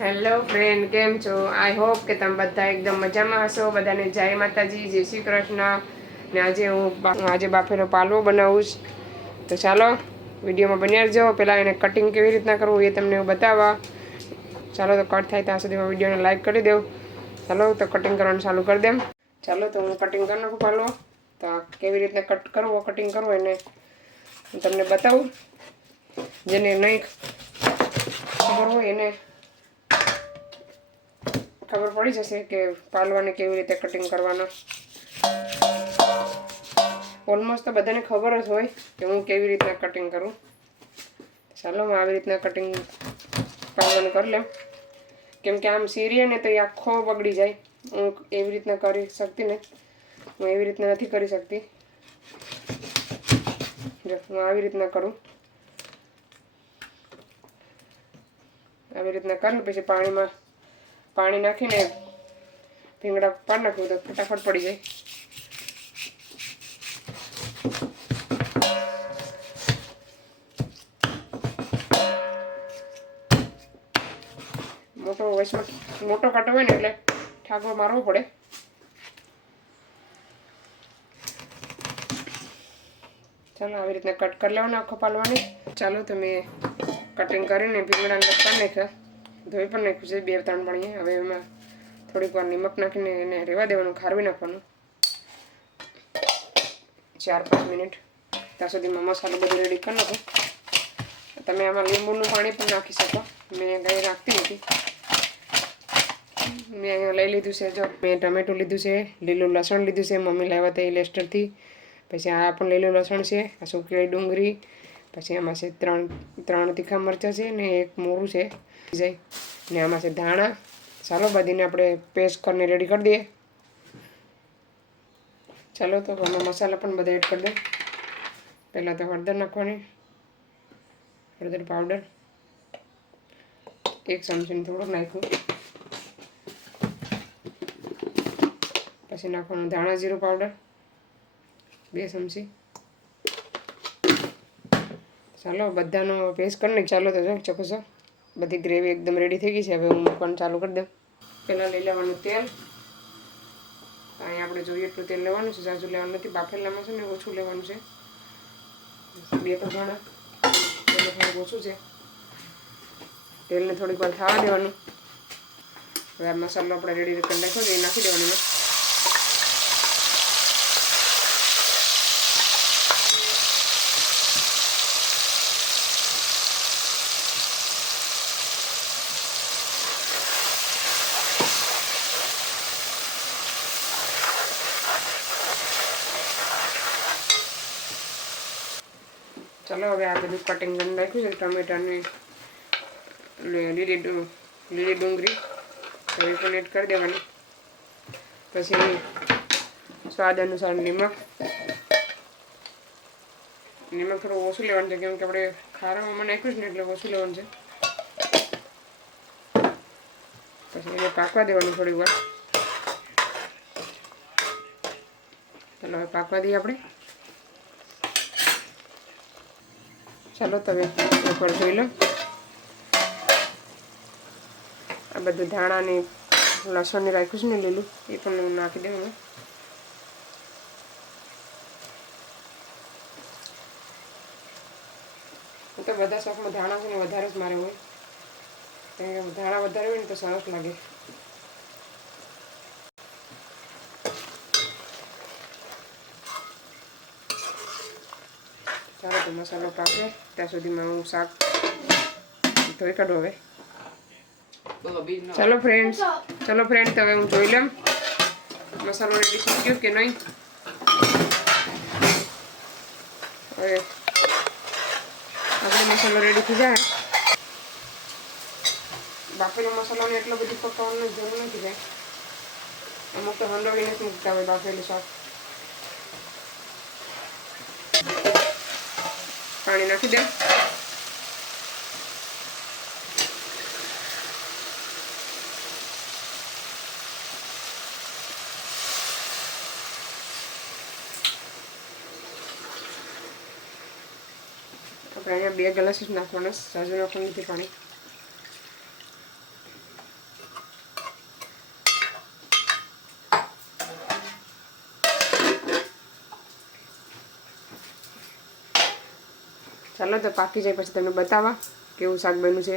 Hello friend કેમ છો? I hope કે તમે બધા એકદમ મજામાં હશો. બધાને જય માતાજી, જય શ્રી કૃષ્ણ. ને આજે હું આજે બાફેલો પાલવો બનાવું છું. તો ચાલો, વિડીયોમાં બન્યા રહેજો. પહેલાં એને કટિંગ કેવી રીતના કરવું એ તમને હું બતાવવા. ચાલો તો કટ થાય ત્યાં સુધીમાં વિડીયોને લાઈક કરી દઉં ચાલો, તો કટિંગ કરવાનું ચાલુ કરી દેમ. ચાલો, તો હું કટિંગ કરી નાખું પાલવો. તો કેવી રીતના કટ કરવો કટિંગ કરવો એને હું તમને બતાવું. જેને નહીં ખબર હોય એને ખબર પડી જશે કે પાલવાને કેવી રીતે કટિંગ કરવાના. ઓલમોસ્ટ તો બધાને ખબર જ હોય કે હું કેવી રીતના કટિંગ કરું. ચાલો હું આવી રીતના કટિંગ પાલવાનું કરી લઉં. કેમ કે આમ સીરીએ ને તો એ આખો બગડી જાય. હું એવી રીતના કરી શકતી ને, હું એવી રીતના નથી કરી શકતી. જો, હું આવી રીતના કરું. આવી રીતના કરી, પછી પાણીમાં પાણી નાખીને ભીંગડા પાડી નાખવું તો ફટાફટ પડી જાય. મોટો વચમાં મોટો કાંટો હોય ને એટલે ઠાકો મારવો પડે. ચાલો, આવી રીતના કટ કરી લેવાના, આખો પાલવાની. ચાલો, તમે કટિંગ કરીને ભીંગડા કાઢી નાખ્યા. ધોઈ પણ નાખ્યું છે, બે, ત્રણ પાણીએ. હવે એમાં થોડીક વાર નિમક નાખીને એને રહેવા દેવાનું, ખારવી નાખવાનું. ચાર, પાંચ મિનિટ. ત્યાં સુધીમાં મસાલો બધો રેડી કરી નાખો. તમે આમાં લીંબુનું પાણી પણ નાખી શકો. મેં કંઈ નાખતી નથી. મેં અહીંયા લઈ લીધું છે, જો. મેં ટમેટું લીધું છે, લીલું લસણ લીધું છે, મમ્મી લાવ્યા એ લેસ્ટરથી. પછી આ પણ લીલું લસણ છે, આ સુકેલી ડુંગળી પછી આમાં છે ત્રણ ત્રણ તીખા મરચાં છે ને એક મોરું છે. જાય ને આમાં છે ધાણા. ચાલો બધીને આપણે પેસ્ટ કરીને રેડી કરી દઈએ. ચાલો તો આમાં મસાલા પણ બધા એડ કરી દે. પહેલાં તો હળદર નાખવાની. હળદર પાવડર એક ચમચીને થોડુંક નાખ્યું. પછી નાખવાનું ધાણા જીરું પાવડર બે ચમચી. ચાલો, બધાનો પેસ્ટ કરી નાખ ચાલો તો જો ચોક્કસ બધી ગ્રેવી એકદમ રેડી થઈ ગઈ છે. હવે હું મૂકવાનું ચાલુ કરી દઉં. પહેલાં લઈ લેવાનું તેલ. અહીંયા આપણે જોઈએ એટલું તેલ લેવાનું છે. જાજુ લેવાનું નથી. બાફેલામાં છે ને ઓછું લેવાનું છે. બે પ્રમાણે તેલ થોડુંક ઓછું છે. તેલને થોડીક વાર થવા દેવાનું. હવે આ મસાલો આપણે રેડી કરી નાખ્યો એ નાખી દેવાનું. ચાલો હવે આ બધું કટિંગ કરી નાખ્યું છે ટમેટાને લીલી લીલી ડુંગળી. એવી પણ એડ કરી દેવાની. પછી સ્વાદ અનુસાર નિમક નિમક થોડું ઓછું લેવાનું છે, કેમ કે આપણે ખારામાં નાખ્યું છે ને એટલે ઓછું લેવાનું છે. પછી એને પાકવા દેવાનું થોડીક વાર. ચાલો, હવે પાકવા દઈએ આપણે. ચાલો તમે ઉપર જોઈ લો. આ બધું ધાણા ને લસણને રાખ્યું છે ને લીલું, એ પણ હું નાખી દઉં હું તો બધા શોખમાં ધાણા છે ને વધારે જ મારે હોય. ધાણા વધારે હોય ને તો સરસ લાગે. ચાલો તો મસાલો પાકે ત્યાં સુધીમાં હું શાક ધોઈ કાઢું હવે ચલો ફ્રેન્ડ્સ ચલો ફ્રેન્ડ હવે હું જોઈ લઉં મસાલો રેડી થઈ ગયો કે નહીં હવે આપણે મસાલો રેડી થઈ જાય બાફેલો મસાલાને એટલો બધું પકાવવાની જરૂર નથી ભાઈ અમુક તો હંડોળીને જ મૂકતા હોય બાફેલું શાક પાણી નાખી દે. અહીંયા બે ગ્લાસ જ નાખવાના સાજુ નાખવાનું નથી પાણી. ચાલો તો પાકી જાય પછી તમને બતાવવા કેવું શાક બન્યું છે.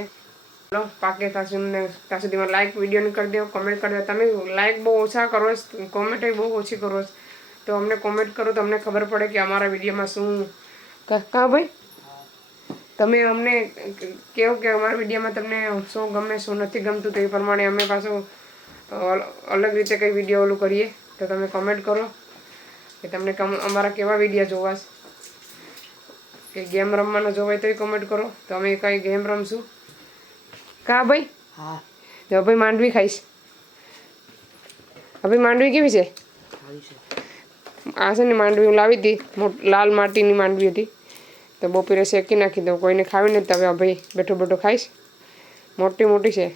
ચાલો, પાકે ત્યાં સુધી ત્યાં સુધીમાં લાઈક વિડીયોને કરી દો કોમેન્ટ કરી દો તમે લાઈક બહુ ઓછા કરો કોમેન્ટ બહુ ઓછી કરો તો અમને કોમેન્ટ કરો તો અમને ખબર પડે કે અમારા વિડીયોમાં શું કાં ભાઈ? તમે અમને કહો કે અમારા વિડીયોમાં તમને શું ગમે, શું નથી ગમતું તો એ પ્રમાણે અમે પાછું અલગ રીતે કંઈ વીડિયો ઓલું કરીએ. તો તમે કોમેન્ટ કરો કે તમને અમારા કેવા વીડિયો જોવા છે. કે ગેમ રમવાનો જોવાય તોય કમેન્ટ કરો. તો અમે કઈ ગેમ રમશું. કા ભાઈ? હા. તો ભાઈ માંડવી ખાઈશ. હવે માંડવી કેવી છે? આ છે ને માંડવી હું લાવી હતી. લાલ માટીની માંડવી હતી. તો બપોરે શેકી નાખી દઉં. કોઈને ખાવી નથી હવે ભાઈ બેઠો બેઠો ખાઈશ. મોટી મોટી છે.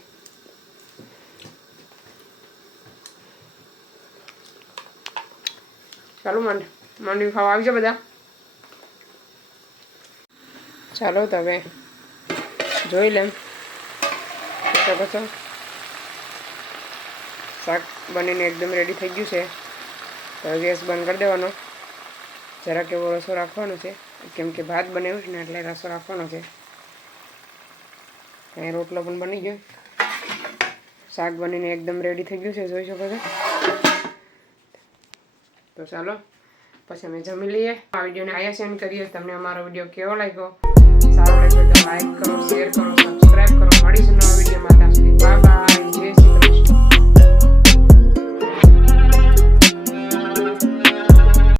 ચાલો માંડ માંડવી ખાવા આવી જાય બધા. ચાલો તમે જોઈ લેમ પછી શાક બનીને એકદમ રેડી થઈ ગયું છે. તો ગેસ બંધ કરી દેવાનો. જરાક એવો રસો રાખવાનો છે. કેમ કે ભાત બનાવ્યું છે ને એટલે રસો રાખવાનો છે. અહીં રોટલો પણ બની ગયો. શાક બનીને એકદમ રેડી થઈ ગયું છે. જોઈ શકો છો. તો ચાલો, પછી અમે જમી લઈએ. આ વિડીયોને આયા સેન્ડ કરીએ. તમને અમારો વીડિયો કેવો લાગ્યો? સારો લાગ્યો તો લાઈક કરો શેર કરો સબસ્ક્રાઈબ કરો. મળીશું નવા વિડીયોમાં. ત્યાં સુધી બાય બાય